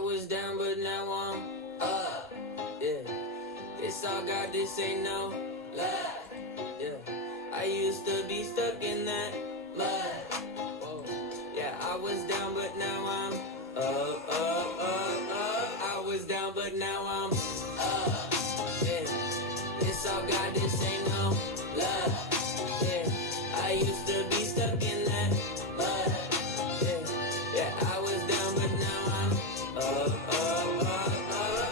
was down, but now I'm up. Yeah, it's all God, this ain't no lie. Yeah, I used to be stuck in that mud. Whoa. Yeah, I was down, but now I'm up. I was down, but now I'm up. Yeah, it's all God, this ain't no lie. Yeah, I used to be stuck in that mud. Yeah, I was down, but now I'm up.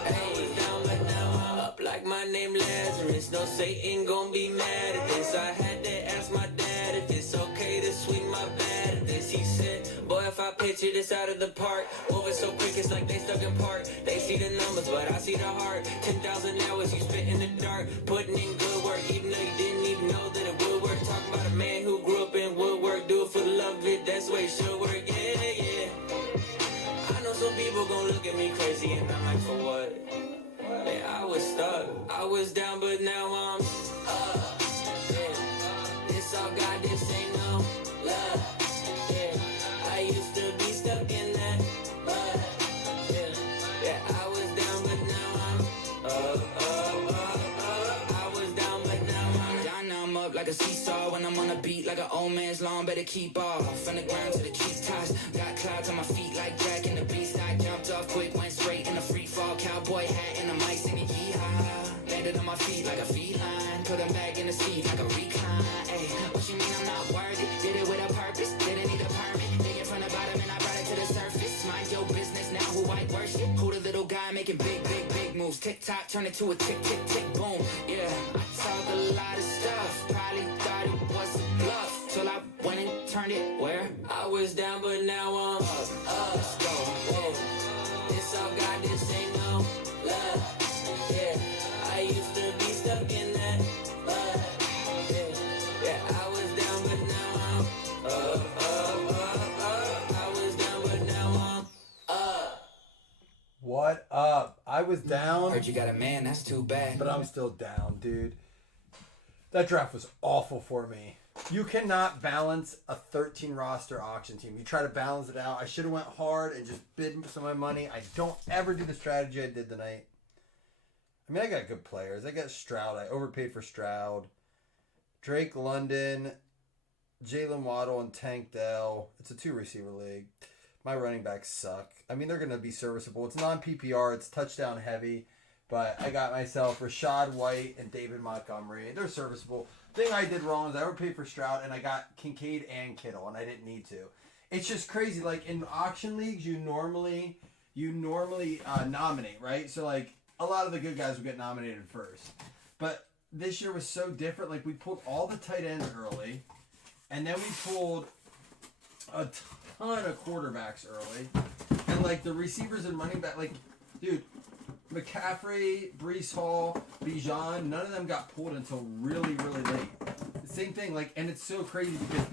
I was down, but now I'm up like my name Lazarus. No Satan gon' be mad at this. I had to ask my dad if it's okay to swing my bat at this. He said, boy, if I picture this out of the park, moving so quick it's like they stuck in park. They see the numbers, but I see the heart. 10,000 hours you spit in the dark, putting in good work, even though you didn't even know that it would work. Talking about a man who grew up in woodwork, do it for the love of it, that's the way it should work. Yeah. I know some people gon' look at me crazy, and I'm like, for what? Man, I was stuck, I was down, but now I'm up. Yeah, this all God, this ain't no love. Yeah, I used to be stuck in that mud. Yeah, I was down, but now I'm up. I was down, but now I'm down. Now I'm up like a seesaw when I'm on a beat, like an old man's lawn. Better keep off from the ground to the treetops. Got clouds on my feet like Jack and the Beast. I jumped off quick, went straight in a free fall. Cowboy hat and a mic singing yeehaw. Landed on my feet like a feline. Put him back in the seat like a recline. Ay, what you mean I'm not worthy? Did it with a purpose, didn't need a permit. Dig it from the bottom and I brought it to the surface. Mind your business now, who I worship. Who the little guy making big moves. Tick-tock, turn it to a tick, boom. Yeah, I talk a lot of stuff. Probably thought it was a bluff. Till I went and turned it where? I was down, but now I'm up. Let's go. Whoa. It's all God, this ain't no love. Yeah, I used to be stuck in that mud. Yeah, I was down, but now I'm up. I was down, but now I'm up. What up? I was down. Heard you got a man, that's too bad. But I'm still down, dude. That draft was awful for me. You cannot balance a 13 roster auction team. You try to balance it out. I should have went hard and just bid some of my money. I don't ever do the strategy I did tonight. I mean, I got good players. I got Stroud. I overpaid for Stroud. Drake London, Jalen Waddle, and Tank Dell. It's a 2-receiver league. My running backs suck. I mean, they're going to be serviceable. It's non-PPR. It's touchdown heavy. But I got myself Rashad White and David Montgomery. They're serviceable. Thing I did wrong is I overpaid for Stroud and I got Kincaid and Kittle, and I didn't need to. It's just crazy. Like in auction leagues, you normally nominate, right? So like a lot of the good guys will get nominated first. But this year was so different. Like we pulled all the tight ends early, and then we pulled a ton of quarterbacks early, and like the receivers and running back, like dude. McCaffrey, Breece Hall, Bijan, none of them got pulled until really, really late. Same thing, like, and it's so crazy because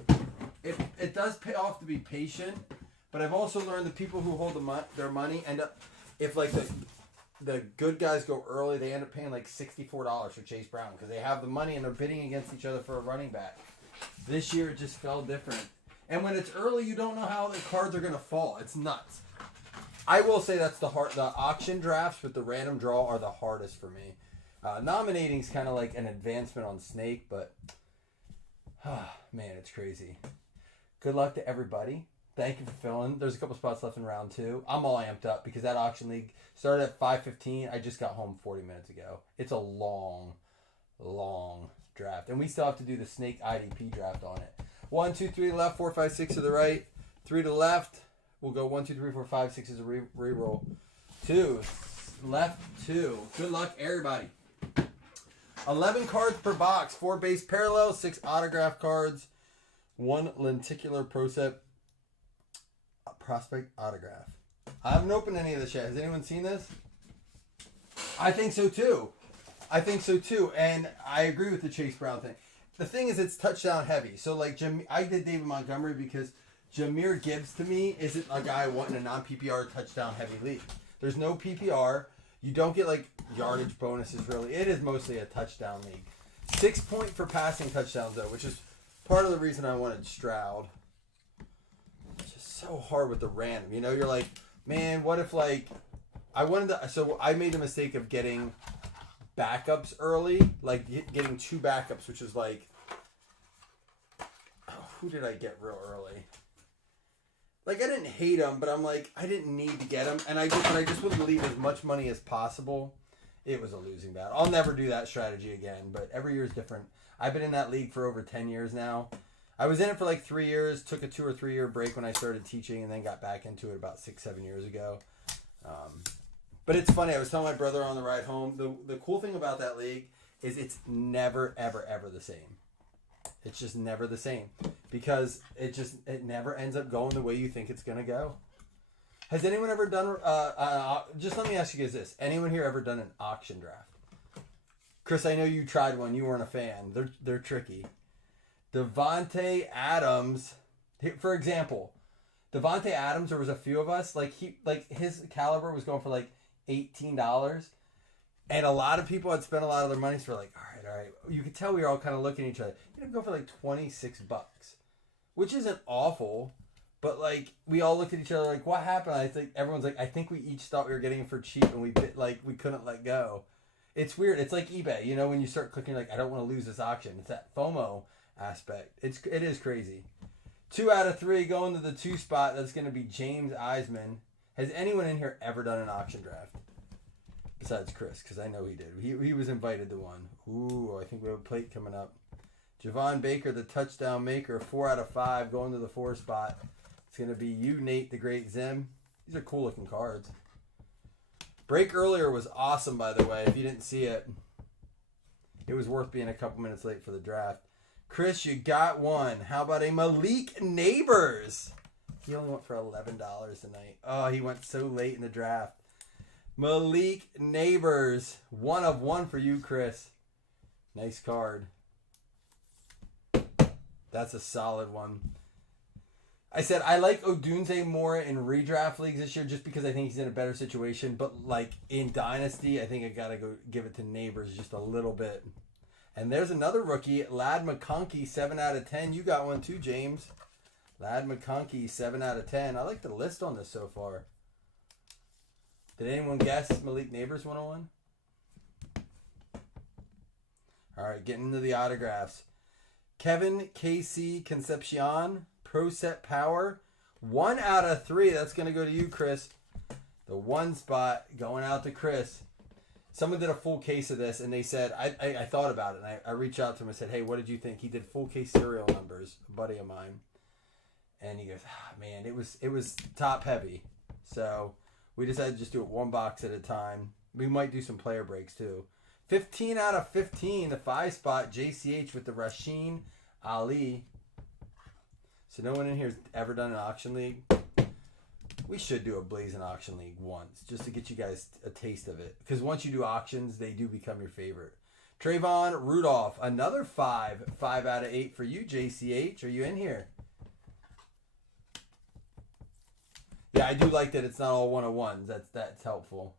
it does pay off to be patient, but I've also learned the people who hold their money end up, if like the good guys go early, they end up paying like $64 for Chase Brown because they have the money and they're bidding against each other for a running back. This year it just felt different. And when it's early, you don't know how the cards are going to fall. It's nuts. I will say that's the auction drafts with the random draw are the hardest for me. Nominating is kind of like an advancement on Snake, but man, it's crazy. Good luck to everybody. Thank you for filling. There's a couple spots left in round 2. I'm all amped up because that auction league started at 5:15. I just got home 40 minutes ago. It's a long draft, and we still have to do the Snake IDP draft on it. 1, 2, 3 to the left, 4, 5, 6 to the right, 3 to the left. We'll go 1, 2, 3, 4, 5, 6 as a re-roll. 2. Left 2. Good luck, everybody. 11 cards per box. 4 base parallel, 6 autograph cards, 1 lenticular prospect autograph. I haven't opened any of this yet. Has anyone seen this? I think so too. And I agree with the Chase Brown thing. The thing is, it's touchdown heavy. So like I did David Montgomery because Jahmyr Gibbs, to me, isn't a guy wanting a non-PPR touchdown-heavy league. There's no PPR. You don't get, like, yardage bonuses, really. It is mostly a touchdown league. 6 point for passing touchdowns, though, which is part of the reason I wanted Stroud. It's just so hard with the random. You know, you're like, man, what if, like, So I made the mistake of getting backups early, like getting 2 backups, which was like, who did I get real early? Like, I didn't hate them, but I'm like, I didn't need to get them, and I just wanted to leave as much money as possible. It was a losing battle. I'll never do that strategy again, but every year is different. I've been in that league for over 10 years now. I was in it for like 3 years, took a 2 or 3 year break when I started teaching, and then got back into it about 6-7 years ago. But it's funny. I was telling my brother on the ride home, the cool thing about that league is it's never, ever, ever the same. It's just never the same because it never ends up going the way you think it's going to go. Has anyone ever done, just let me ask you guys this. Anyone here ever done an auction draft? Chris, I know you tried one. You weren't a fan. They're tricky. Davante Adams, for example, Davante Adams, there was a few of us, like his caliber was going for like $18. And a lot of people had spent a lot of their money, so we're like, all right. You could tell we were all kind of looking at each other. You know, go for like $26, which isn't awful, but like we all looked at each other like, what happened? I think everyone's like, I think we each thought we were getting it for cheap, and we couldn't let go. It's weird. It's like eBay, you know, when you start clicking, like, I don't want to lose this auction. It's that FOMO aspect. It is crazy. 2 out of 3 going to the 2 spot. That's going to be James Eisman. Has anyone in here ever done an auction draft? Besides Chris, because I know he did. He was invited to one. Ooh, I think we have a plate coming up. Javon Baker, the touchdown maker, 4 out of 5, going to the 4 spot. It's going to be you, Nate, the Great Zim. These are cool-looking cards. Break earlier was awesome, by the way. If you didn't see it, it was worth being a couple minutes late for the draft. Chris, you got one. How about a Malik Neighbors? He only went for $11 tonight. Oh, he went so late in the draft. Malik Neighbors. 1 of 1 for you, Chris. Nice card. That's a solid one. I said I like Odunze more in redraft leagues this year just because I think he's in a better situation. But like in Dynasty, I think I got to go give it to Neighbors just a little bit. And there's another rookie, Lad McConkey, 7 out of 10. You got one too, James. Lad McConkey, 7 out of 10. I like the list on this so far. Did anyone guess Malik Neighbors 101? All right, getting into the autographs. Kevin KC Concepcion, Pro Set Power, 1 out of 3. That's going to go to you, Chris. The 1 spot going out to Chris. Someone did a full case of this, and they said, I thought about it, and I reached out to him and said, hey, what did you think? He did full case serial numbers, a buddy of mine. And he goes, man, it was top heavy. So we decided to just do it 1 box at a time. We might do some player breaks, too. 15 out of 15, the 5 spot, JCH with the Rasheen Ali. So no one in here has ever done an auction league. We should do a Blazing auction league once, just to get you guys a taste of it. Because once you do auctions, they do become your favorite. Trayvon Rudolph, another 5. 5 out of 8 for you, JCH. Are you in here? Yeah, I do like that it's not all 101s. That's helpful.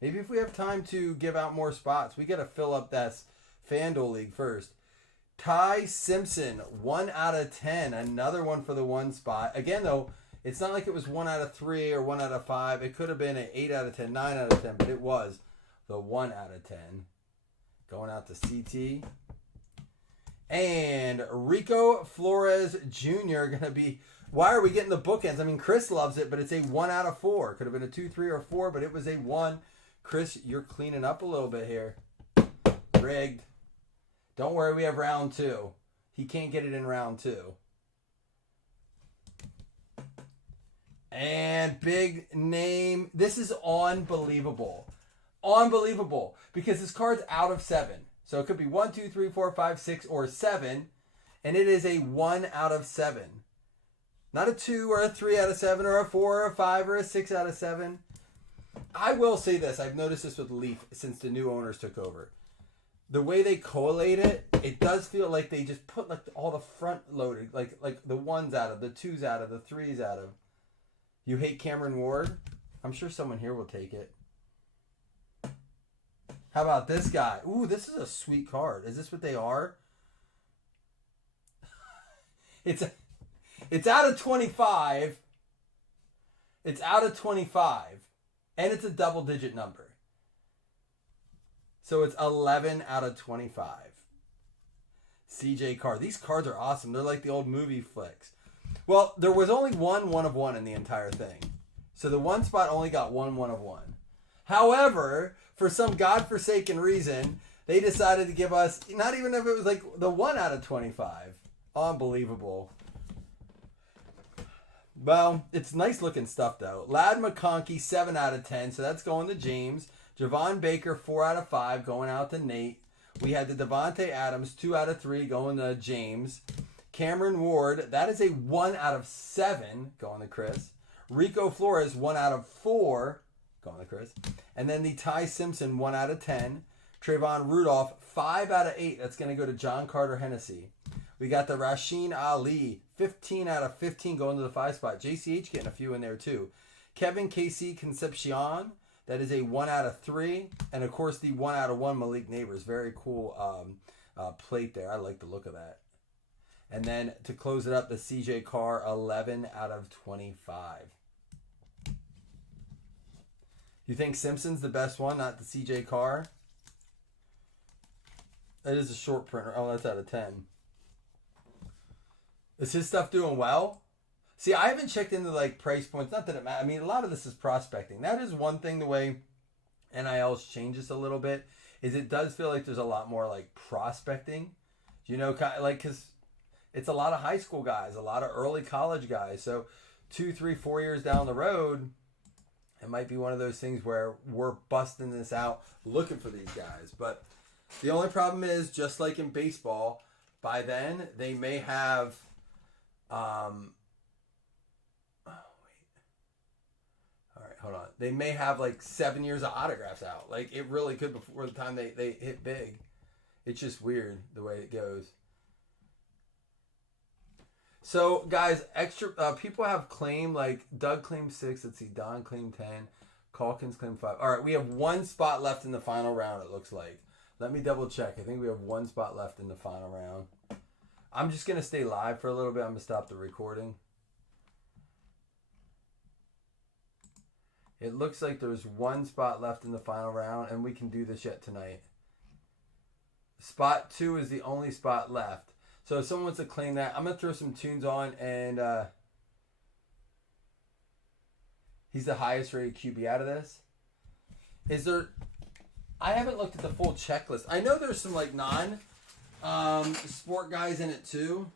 Maybe if we have time to give out more spots, we got to fill up that FanDuel league first. Ty Simpson, 1 out of 10. Another one for the 1 spot. Again, though, it's not like it was 1 out of 3 or 1 out of 5. It could have been an 8 out of 10, 9 out of 10, but it was the 1 out of 10. Going out to CT. And Rico Flores Jr. going to be... Why are we getting the bookends? I mean, Chris loves it, but it's a 1 out of 4. Could have been a 2, 3, or 4, but it was a 1. Chris, you're cleaning up a little bit here. Rigged. Don't worry, we have round 2. He can't get it in round 2. And big name. This is unbelievable. Unbelievable. Because this card's out of 7. So it could be 1, 2, 3, 4, 5, 6, or 7. And it is a 1 out of 7. Not a 2 or a 3 out of 7 or a 4 or a 5 or a 6 out of 7. I will say this. I've noticed this with Leaf since the new owners took over. The way they collate it, it does feel like they just put like all the front loaded, like the 1s out of, the 2s out of, the 3s out of. You hate Cameron Ward? I'm sure someone here will take it. How about this guy? Ooh, this is a sweet card. Is this what they are? It's out of 25. It's out of 25, and it's a double-digit number. So it's 11 out of 25. CJ card. These cards are awesome. They're like the old movie flicks. Well, there was only one of one in the entire thing. So the one spot only got one of one. However, for some godforsaken reason, they decided to give us, not even if it was like the 1 out of 25. Unbelievable. Well, it's nice looking stuff though. Ladd McConkey, 7 out of 10. So that's going to James. Javon Baker, 4 out of 5, going out to Nate. We had the Devontae Adams, 2 out of 3, going to James. Cameron Ward, that is a 1 out of 7, going to Chris. Rico Flores, 1 out of 4, going to Chris. And then the Ty Simpson, 1 out of 10. Trayvon Rudolph, 5 out of 8. That's going to go to John Carter Hennessy. We got the Rasheen Ali, 15 out of 15, going to the 5 spot. JCH getting a few in there too. Kevin Casey Concepcion, that is a 1 out of 3. And of course the 1 out of 1 Malik Neighbors. Very cool plate there. I like the look of that. And then to close it up, the CJ Carr, 11 out of 25. You think Simpson's the best one, not the CJ Carr? It is a short printer. Oh, that's out of 10. Is his stuff doing well? See, I haven't checked into like price points. Not that it matters. I mean, a lot of this is prospecting. That is one thing, the way NILs changes a little bit, is it does feel like there's a lot more like prospecting. You know, like, because it's a lot of high school guys, a lot of early college guys. So 2, 3, 4 years down the road, it might be one of those things where we're busting this out looking for these guys. But the only problem is, just like in baseball, by then they may have hold on. They may have like 7 years of autographs out. Like, it really could before the time they hit big. It's just weird the way it goes. So, guys, extra people have claimed, like Doug claimed 6. Let's see, Don claimed 10. Calkins claimed 5. All right, we have 1 spot left in the final round, it looks like. Let me double check. I think we have 1 spot left in the final round. I'm just going to stay live for a little bit. I'm going to stop the recording. It looks like there's 1 spot left in the final round, and we can do this yet tonight. Spot 2 is the only spot left. So if someone wants to claim that, I'm going to throw some tunes on, and he's the highest rated QB out of this. Is there... I haven't looked at the full checklist. I know there's some like sport guys in it too.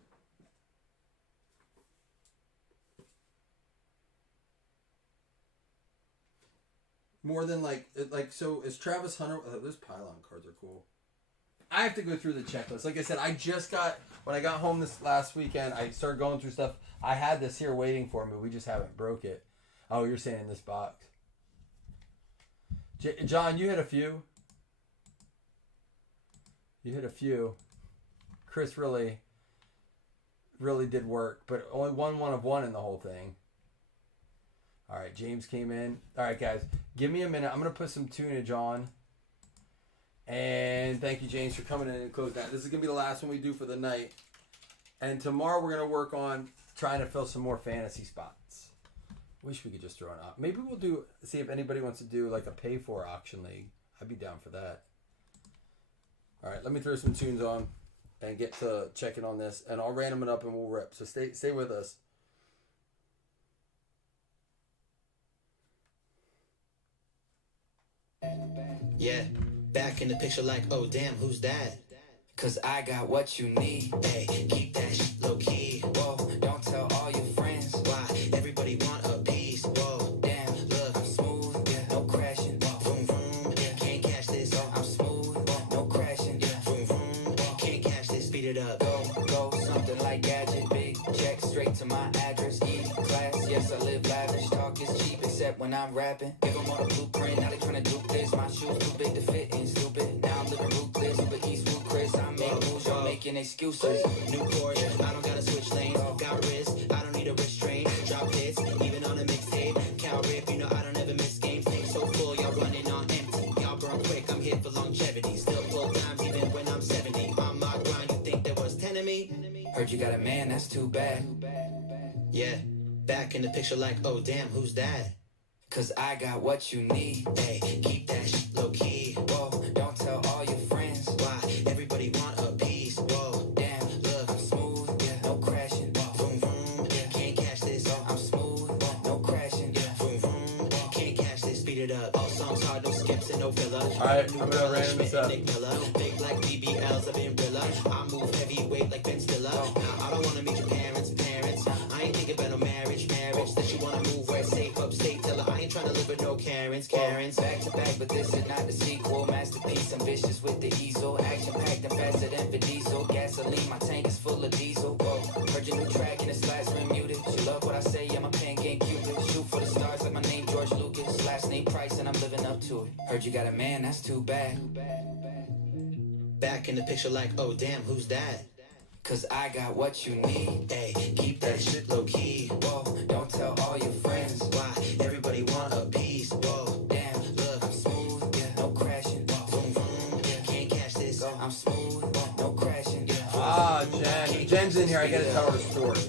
More than so is Travis Hunter. Those pylon cards are cool. I have to go through the checklist. Like I said, when I got home this last weekend, I started going through stuff. I had this here waiting for me. We just haven't broke it. Oh, you're saying in this box. John, you hit a few. You hit a few. Chris really did work, but only 1 of 1 in the whole thing. All right, James came in. All right, guys, give me a minute. I'm going to put some tunage on. And thank you, James, for coming in and closing that. This is going to be the last one we do for the night. And tomorrow we're going to work on trying to fill some more fantasy spots. Wish we could just throw it out. Maybe we'll see if anybody wants to do like a pay-for auction league. I'd be down for that. All right, let me throw some tunes on and get to checking on this. And I'll random it up and we'll rip. So stay with us. Yeah, back in the picture like, oh damn, who's that? Cause I got what you need. Hey, keep that shit low key. Whoa, don't tell all your friends. Why? Everybody want a piece. Whoa, Damn, look, I'm smooth, yeah, no crashing. vroom vroom, can't catch this. I'm smooth, no crashing. Yeah, Vroom vroom, can't catch this. Speed it up. go, something like gadget. Big check straight to my address. E-class, yes, I live lavish. Talk is cheap except when I'm rapping. Give them all the blueprint, now they tryna dupe this. My shoes too big to fit in, stupid. Now I'm living ruthless, but Eastwood Chris. I make moves, you're making excuses. New Porsche, I don't gotta switch lanes. Got wrist, I don't need a wrist train. Drop hits, even on a mixtape. Cal rip, you know I don't ever miss games. Tank so full, y'all running on empty. Y'all burn quick, I'm here for longevity. Still full times even when I'm 70. On my grind, you think there was 10 of me? Heard you got a man, that's too bad. Yeah, Back in the picture like, oh damn, who's that? Cause I got what you need. Hey, keep that shit low key. Whoa, don't tell all your friends. Why? Everybody want a piece. Whoa, Damn, look, I'm smooth, yeah, no crashing. vroom vroom, can't catch this. I'm smooth, no crashing. Vroom vroom, can't catch this. Speed it up. All songs hard, no skips and no filler. Alright, I'm gonna random this up. Nick Miller, big like BBLs, I've been Rilla. I move heavyweight like Ben Stiller. Now I don't wanna meet your parents. I ain't thinking about no marriage. That you wanna move where it's safe upstate. Tell her I ain't trying to live with no Karens. Back to back, but this is not the sequel. Masterpiece, ambitious with the easel. Action packed and faster than Vin Diesel. Gasoline, my tank is full of diesel. Whoa, heard your new track and it's last ring muted. She love what I say, I'm a pen game Cupid. Shoot for the stars like my name George Lucas. Last name Price and I'm living up to it. Heard you got a man, that's too bad. Back in the picture like, oh damn, who's that? Cause I got what you need. Hey, keep that shit low key. Whoa, don't tell all your friends. Why? Everybody want a piece. Whoa, Damn, look, I'm smooth, yeah, no crashing. vroom vroom, can't catch this. I'm smooth, no crashing. Ah, Jen. Jen's in here. I gotta tell her a story.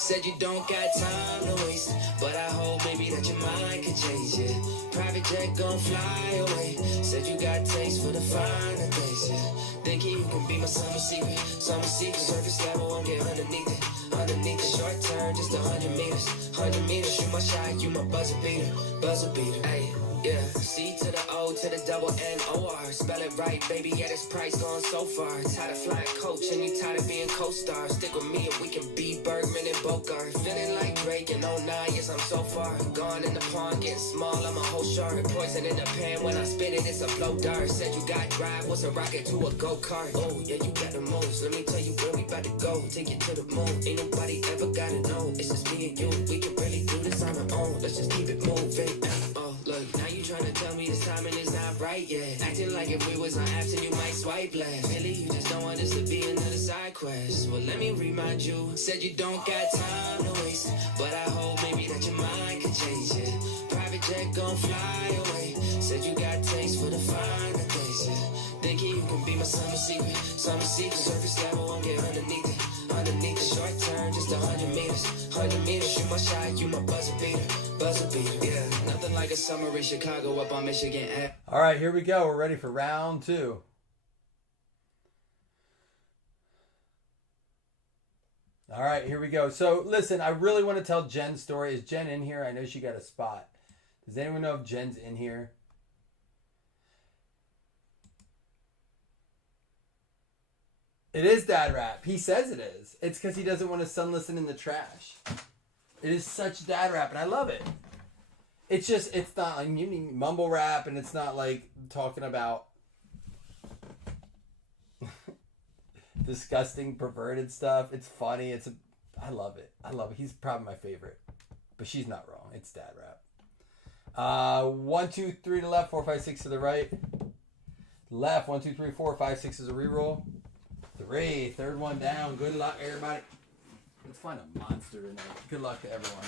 Said you don't got time to waste, but I hope, baby, that your mind can change it. Private jet gon' fly away. Said you got taste for the finer things, yeah. Thinking you can be my summer secret. Surface level won't get underneath it. Underneath the short turn, just 100 meters. 100 meters, shoot my shot, you my buzzer beater. Ayy. Yeah, C to the O to the double N-O-R. Spell it right, baby, yeah, this price going so far. Tired of flying coach and you tired of being co-star. Stick with me and we can be Bergman and Bogart. Feeling like Drake in 09, yes, I'm so far gone in the pond, getting small, I'm a whole shark. Poison in the pan, when I spit it, it's a blow dart. Said you got drive, what's a rocket to a go-kart? Oh, yeah, you got the moves, let me tell you where we about to go. Take you to the moon, ain't nobody ever gotta know. It's just me and you, we can really do this on our own. Let's just keep it moving. Oh, look, now you tryna tell me this timing is not right yet. Acting like if we was on apps and you might swipe left. Really, you just don't want us to be another side quest. Well, let me remind you. Said you don't got time to waste, but I hope maybe that your mind can change it. Private jet gon' fly away. Said you got taste for the finer things, yeah. Thinking you can be my summer secret. Surface level won't get underneath it. Underneath the short turn, just 100 meters. 100 meters, shoot my shot, you my buzzer beater. Yeah. Nothing like a summer in Chicago up on Michigan Ave. All right, here we go. We're ready for round 2. All right, here we go. So, listen, I really want to tell Jen's story. Is Jen in here? I know she got a spot. Does anyone know if Jen's in here? It is Dad Rap. He says it is. It's because he doesn't want his son listening in the trash. It is such Dad Rap, and I love it. It's just, it's not like mumble rap, and it's not like talking about disgusting, perverted stuff. It's funny. I love it. I love it. He's probably my favorite, but she's not wrong. It's Dad Rap. 1, 2, 3 to the left, 4, 5, 6 to the right. Left, 1, 2, 3, 4, 5, 6 is a reroll. 3, third one down. Good luck, everybody. Let's find a monster tonight. Good luck to everyone.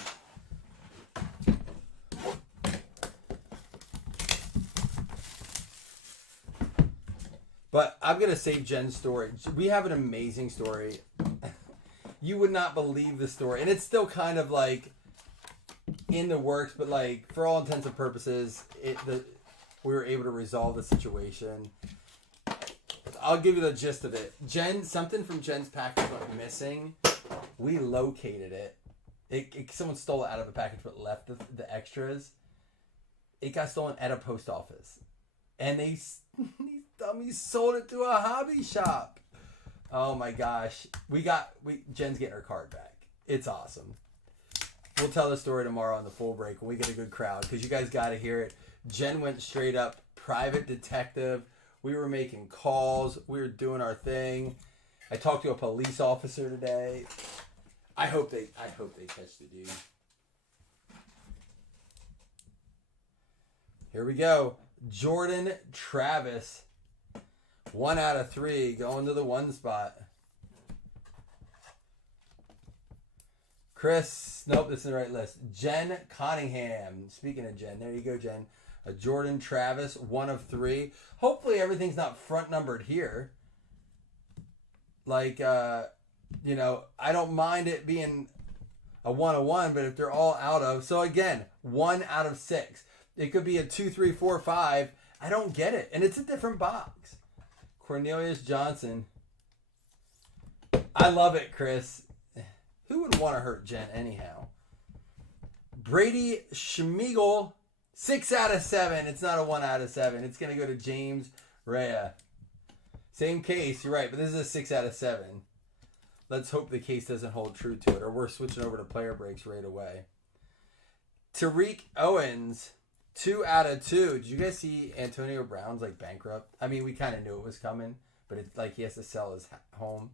But I'm going to save Jen's story. We have an amazing story. You would not believe the story. And it's still kind of like in the works, but like for all intents and purposes, we were able to resolve the situation. I'll give you the gist of it. Something from Jen's package went missing. We located it. Someone stole it out of a package but left the extras. It got stolen at a post office. And these dummies sold it to a hobby shop. Oh my gosh. Jen's getting her card back. It's awesome. We'll tell the story tomorrow on the full break when we get a good crowd, because you guys got to hear it. Jen went straight up private detective. We were making calls. We were doing our thing. I talked to a police officer today. I hope they catch the dude. Here we go. Jordan Travis. 1 out of 3 going to the 1 spot. Chris, nope, this is the right list. Jen Cottingham. Speaking of Jen, there you go, Jen. A Jordan Travis, 1 of 3. Hopefully everything's not front numbered here. Like, you know, I don't mind it being a 1 of 1, but if they're all out of, so again, 1 out of 6. It could be a 2, 3, 4, 5. I don't get it, and it's a different box. Cornelius Johnson. I love it, Chris. Who would want to hurt Jen anyhow? Brady Schmiegel, 6 out of 7. It's not a 1 out of 7. It's going to go to James Rea. Same case, you're right, but this is a 6 out of 7. Let's hope the case doesn't hold true to it, or we're switching over to player breaks right away. Tariq Owens, 2 out of 2. Did you guys see Antonio Brown's like bankrupt? I mean, we kind of knew it was coming, but it's like he has to sell his home.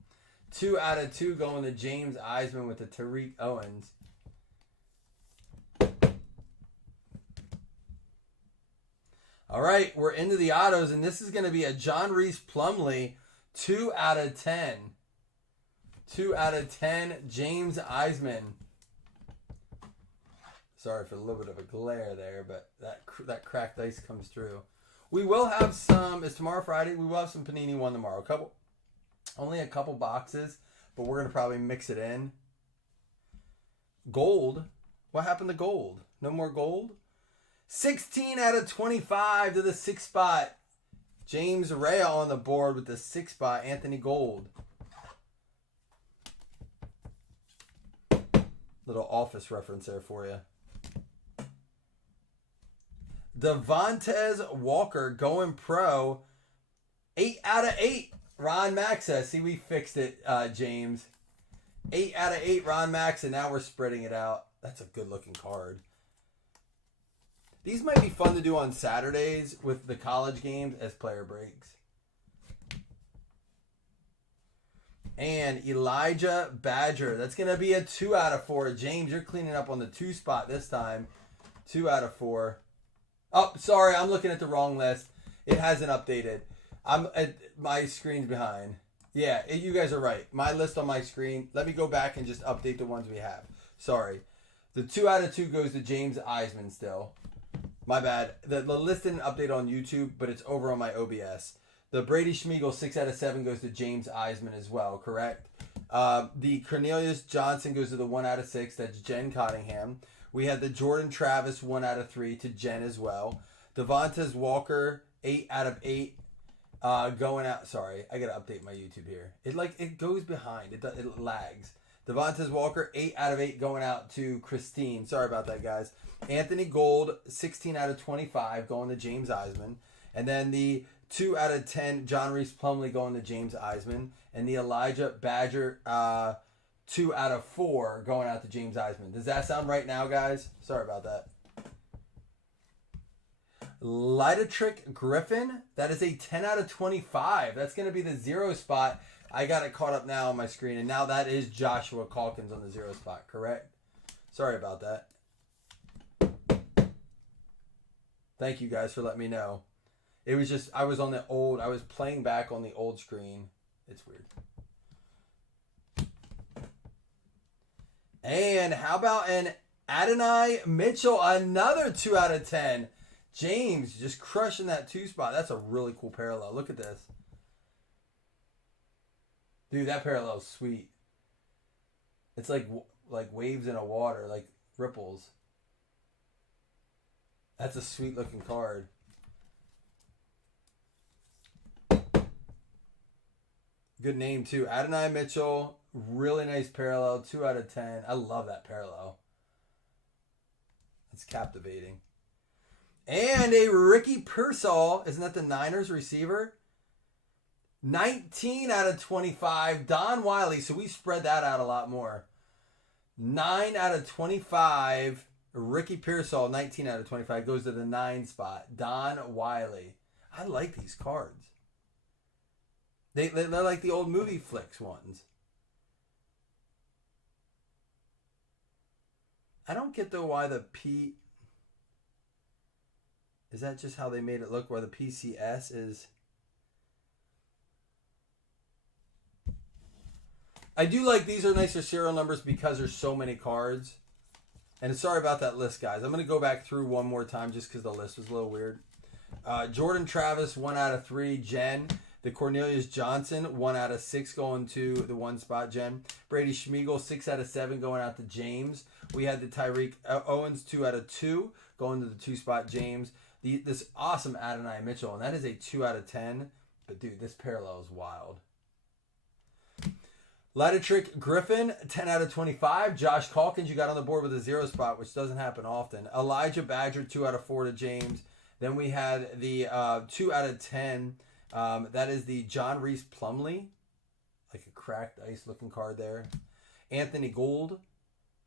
2 out of 2 going to James Eisman with the Tariq Owens. All right, we're into the autos, and this is going to be a John Reese Plumlee, 2 out of 10. 2 out of 10, James Eisman. Sorry for a little bit of a glare there, but that cracked ice comes through. We will have some, it's tomorrow Friday, we will have some Panini 1 tomorrow. Only a couple boxes, but we're going to probably mix it in. Gold. What happened to gold? No more gold? 16 out of 25 to the 6 spot. James Rea on the board with the 6 spot. Anthony Gold. Little office reference there for you. Devontae Walker going pro. 8 out of 8. Ron Maxa. See, we fixed it, James. 8 out of 8, Ron Maxa. Now we're spreading it out. That's a good looking card. These might be fun to do on Saturdays with the college games as player breaks. And Elijah Badger. That's going to be a 2 out of 4. James, you're cleaning up on the 2 spot this time. 2 out of 4. Oh, sorry. I'm looking at the wrong list. It hasn't updated. My screen's behind. Yeah, you guys are right. My list on my screen. Let me go back and just update the ones we have. Sorry. The 2 out of 2 goes to James Eisman still. My bad. The list didn't update on YouTube, but it's over on my OBS. The Brady Schmiegel 6 out of 7 goes to James Eisman as well, correct? The Cornelius Johnson goes to the 1 out of 6. That's Jen Cottingham. We had the Jordan Travis 1 out of 3 to Jen as well. Devontae Walker 8 out of 8 going out. Sorry, I gotta update my YouTube here. It goes behind. It lags. Devontae Walker 8 out of 8 going out to Christine. Sorry about that, guys. Anthony Gold 16 out of 25 going to James Eisman, and then the 2 out of 10 John Reese Plumlee going to James Eisman, and the Elijah Badger 2 out of 4 going out to James Eisman. Does that sound right now, guys? Sorry about that. Lidetrick Griffin, that is a 10 out of 25. That's going to be the 0 spot. I got it caught up now on my screen, and now that is Joshua Calkins on the 0 spot, correct? Sorry about that. Thank you guys for letting me know. It was just, I was playing back on the old screen. It's weird. And how about an Adonai Mitchell, another 2 out of 10. James just crushing that 2 spot. That's a really cool parallel. Look at this. Dude, that parallel is sweet. It's like waves in a water, like ripples. That's a sweet looking card. Good name too. Adonai Mitchell, really nice parallel, 2 out of 10. I love that parallel. It's captivating. And a Ricky Pearsall, isn't that the Niners receiver? 19 out of 25, Don Wiley. So we spread that out a lot more. 9 out of 25, Ricky Pearsall, 19 out of 25, goes to the 9 spot. Don Wiley. I like these cards. They're like the old movie flicks ones. I don't get though why the P... Is that just how they made it look, where the PCS is... I do like these are nicer serial numbers because there's so many cards. And sorry about that list, guys. I'm going to go back through one more time just because the list was a little weird. Jordan Travis, 1 out of 3. Jen. The Cornelius Johnson, 1 out of 6 going to the 1 spot, Jen. Brady Schmiegel, 6 out of 7 going out to James. We had the Tyreek Owens, 2 out of 2 going to the 2 spot, James. This awesome Adonai Mitchell, and that is a 2 out of 10. But, dude, this parallel is wild. Ladatrick Griffin, 10 out of 25. Josh Calkins, you got on the board with a 0 spot, which doesn't happen often. Elijah Badger, 2 out of 4 to James. Then we had the 2 out of 10. That is the John Reese Plumlee. Like a cracked ice looking card there. Anthony Gould,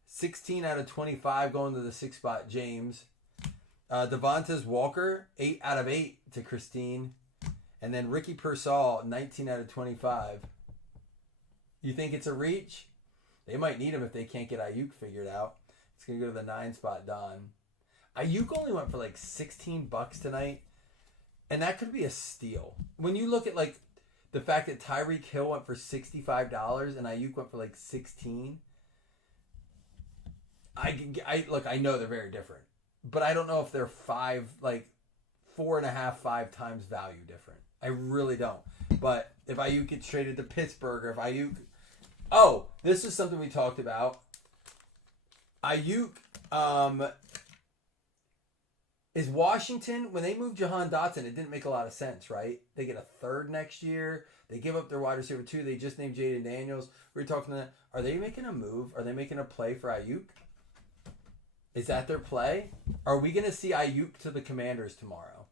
16 out of 25 going to the 6 spot, James. Devontae Walker, 8 out of 8 to Christine. And then Ricky Pearsall, 19 out of 25. You think it's a reach? They might need him if they can't get Ayuk figured out. It's going to go to the 9 spot, Don. Ayuk only went for like $16 tonight. And that could be a steal. When you look at like the fact that Tyreek Hill went for $65 and Ayuk went for like $16. I know they're very different. But I don't know if they're 4.5, 5 times value different. I really don't. But if Ayuk gets traded to Pittsburgh, or if Ayuk... Oh, this is something we talked about. Ayuk is Washington, when they moved Jahan Dotson, it didn't make a lot of sense, right? They get a third next year. They give up their wide receiver 2. They just named Jaden Daniels. We were talking to them. Are they making a move? Are they making a play for Ayuk? Is that their play? Are we going to see Ayuk to the Commanders tomorrow?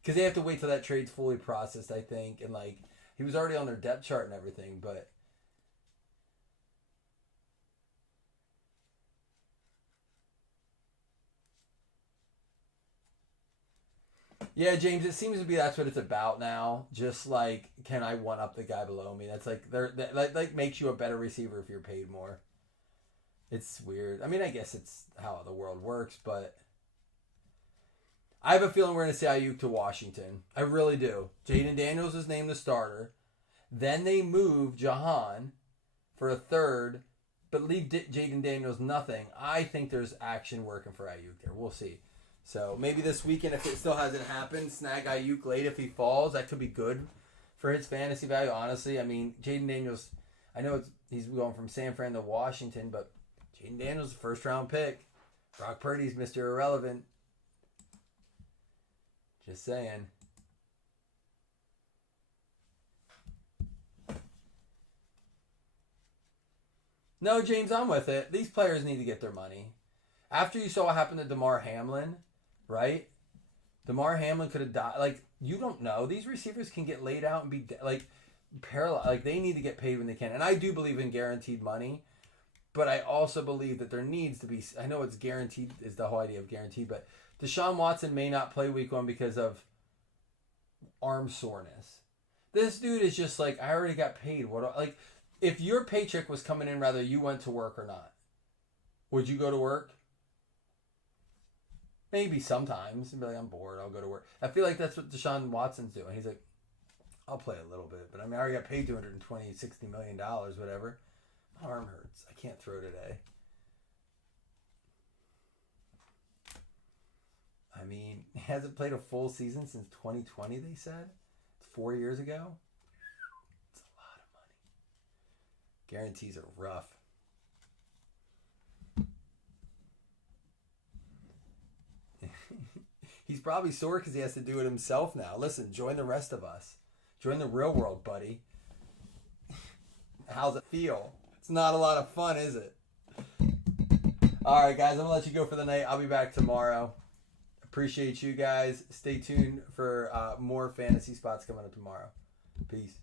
Because they have to wait till that trade's fully processed, I think. And, like, he was already on their depth chart and everything, but... Yeah, James, it seems to be that's what it's about now. Just like, can I one-up the guy below me? That's like, that makes you a better receiver if you're paid more. It's weird. I mean, I guess it's how the world works, but... I have a feeling we're going to see Ayuk to Washington. I really do. Jaden Daniels is named the starter. Then they move Jahan for a third, but leave Jaden Daniels nothing. I think there's action working for Ayuk there. We'll see. So maybe this weekend, if it still hasn't happened, snag Ayuk late if he falls. That could be good for his fantasy value, honestly. I mean, Jaden Daniels, I know he's going from San Fran to Washington, but Jaden Daniels is a first-round pick. Brock Purdy's Mr. Irrelevant. Just saying. No, James, I'm with it. These players need to get their money. After you saw what happened to DeMar Hamlin, right? DeMar Hamlin could have died. Like, you don't know. These receivers can get laid out and be, paralyzed. Like, they need to get paid when they can. And I do believe in guaranteed money. But I also believe that there needs to be... I know it's guaranteed, is the whole idea of guaranteed, but Deshaun Watson may not play week 1 because of arm soreness. This dude is just like, I already got paid. If your paycheck was coming in, whether you went to work or not, would you go to work? Maybe sometimes. And be like, I'm bored, I'll go to work. I feel like that's what Deshaun Watson's doing. He's like, I'll play a little bit. But I mean, I already got paid $220, $60 million, whatever. My arm hurts. I can't throw today. I mean, he hasn't played a full season since 2020, they said. It's 4 years ago. It's a lot of money. Guarantees are rough. He's probably sore because he has to do it himself now. Listen, join the rest of us. Join the real world, buddy. How's it feel? It's not a lot of fun, is it? All right, guys, I'm going to let you go for the night. I'll be back tomorrow. Appreciate you guys. Stay tuned for more fantasy spots coming up tomorrow. Peace.